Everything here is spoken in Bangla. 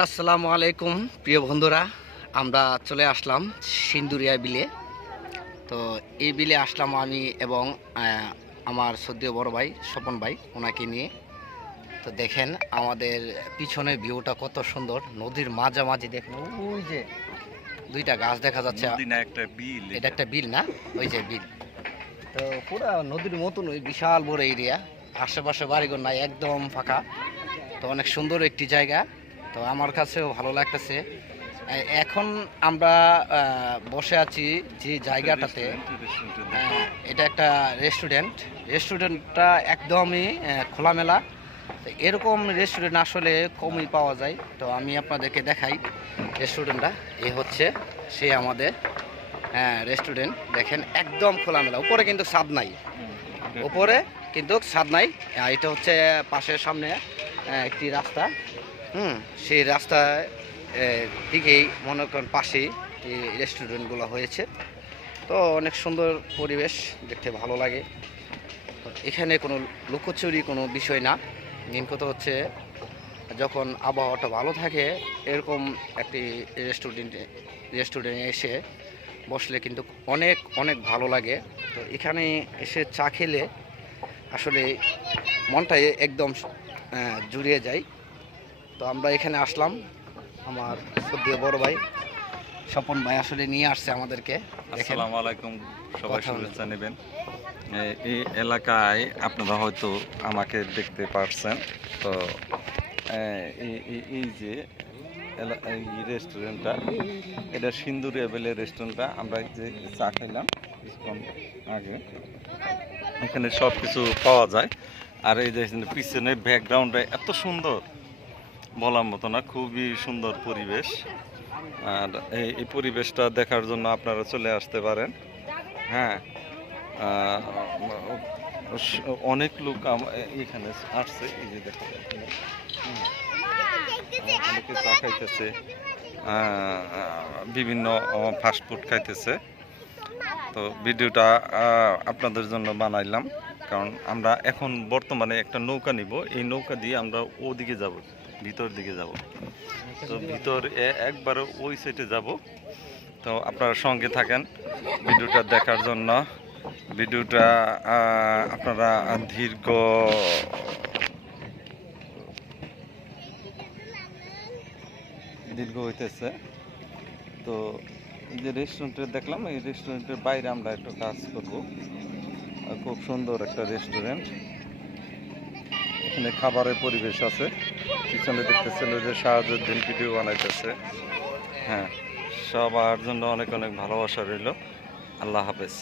আসসালামু আলাইকুম প্রিয় বন্ধুরা। আমরা চলে আসলাম সিন্দুরিয়া বিলে। তো এই বিলে আসলাম আমি এবং আমার সদ্য বড় ভাই স্বপন ভাই ওনাকে নিয়ে। তো দেখেন আমাদের পিছনে ভিউটা কত সুন্দর নদীর মাঝামাঝি দেখেন ওই যে দুইটা গাছ দেখা যাচ্ছে। একটা বিল এটা একটা বিল না? ওই যে বিল। তো পুরো নদীর মতন ওই বিশাল বড় এরিয়া। আশেপাশে বাড়িঘর নাই একদম ফাঁকা। তো অনেক সুন্দর একটি জায়গা। তো আমার কাছেও ভালো লাগতেছে। এখন আমরা বসে আছি যে জায়গাটাতে এটা একটা রেস্টুরেন্ট। রেস্টুরেন্টটা একদমই খোলামেলা। এরকম রেস্টুরেন্ট আসলে কমই পাওয়া যায়। তো আমি আপনাদেরকে দেখাই রেস্টুরেন্টটা। এ হচ্ছে সে আমাদের রেস্টুরেন্ট। দেখেন, একদম খোলামেলা। উপরে কিন্তু স্বাদ নাই। উপরে কিন্তু স্বাদ নাই। এটা হচ্ছে পাশের সামনে একটি রাস্তা। হুম সেই রাস্তার আহ, দিকেই মনে করেন পাশেই এই রেস্টুরেন্টগুলো হয়েছে। তো অনেক সুন্দর পরিবেশ দেখতে ভালো লাগে। এখানে কোনো লুকোচুরি কোনো বিষয় না। মেন কথা হচ্ছে যখন আবহাওয়াটা ভালো থাকে এরকম একটি রেস্টুরেন্টে রেস্টুরেন্টে এসে বসলে কিন্তু অনেক অনেক ভালো লাগে। তো এখানে এসে চা খেলে আসলে মনটাই একদম জুড়িয়ে যায়। তো আমরা এখানে আসলাম আমার সদ্য বড় ভাই স্বপন ভাই আসলে নিয়ে আসছে আমাদেরকে আসসালামু আলাইকুম সবাই শুভেচ্ছা নেবেন। এই এলাকায় আপনারা হয়তো আমাকে দেখতে পারছেন তো এই- যে এই রেস্টুরেন্টটা এটা সিন্দুরিয়া বেলের রেস্টুরেন্টটা আমরা যে চা খাইলাম কিছুক্ষণ আগে। এখানে সব কিছু পাওয়া যায়। আর এই যে পিছনে ব্যাকগ্রাউন্ডটা এত সুন্দর বলার মতো না খুবই সুন্দর পরিবেশ। আর এই এই পরিবেশটা দেখার জন্য আপনারা চলে আসতে পারেন। হ্যাঁ অনেক লোক এখানে আসছে এই যে দেখা। অনেকে চা খাইতেছে বিভিন্ন ফাস্টফুড খাইতেছে। তো ভিডিওটা আপনাদের জন্য বানাইলাম। কারণ আমরা এখন বর্তমানে একটা নৌকা নিব। এই নৌকা দিয়ে আমরা ওদিকে যাব, ভিতর দিকে যাব। তো ভিতর একবার ওই সাইডে যাব। তো আপনারা সঙ্গে থাকেন ভিডিওটা দেখার জন্য। ভিডিওটা আপনারা দীর্ঘ দীর্ঘ হইতেছে। তো যে রেস্টুরেন্টে দেখলাম, এই রেস্টুরেন্টের বাইরে আমরা একটু কাজ করব। খুব সুন্দর একটা রেস্টুরেন্ট এখানে খাবারের পরিবেশ আছে। পিছনে দেখতেছিল যে শাহাজুদ্দিন ভিডিও বানাইতেছে। হ্যাঁ সবার জন্য অনেক অনেক ভালোবাসা রইল। আল্লাহ হাফেজ।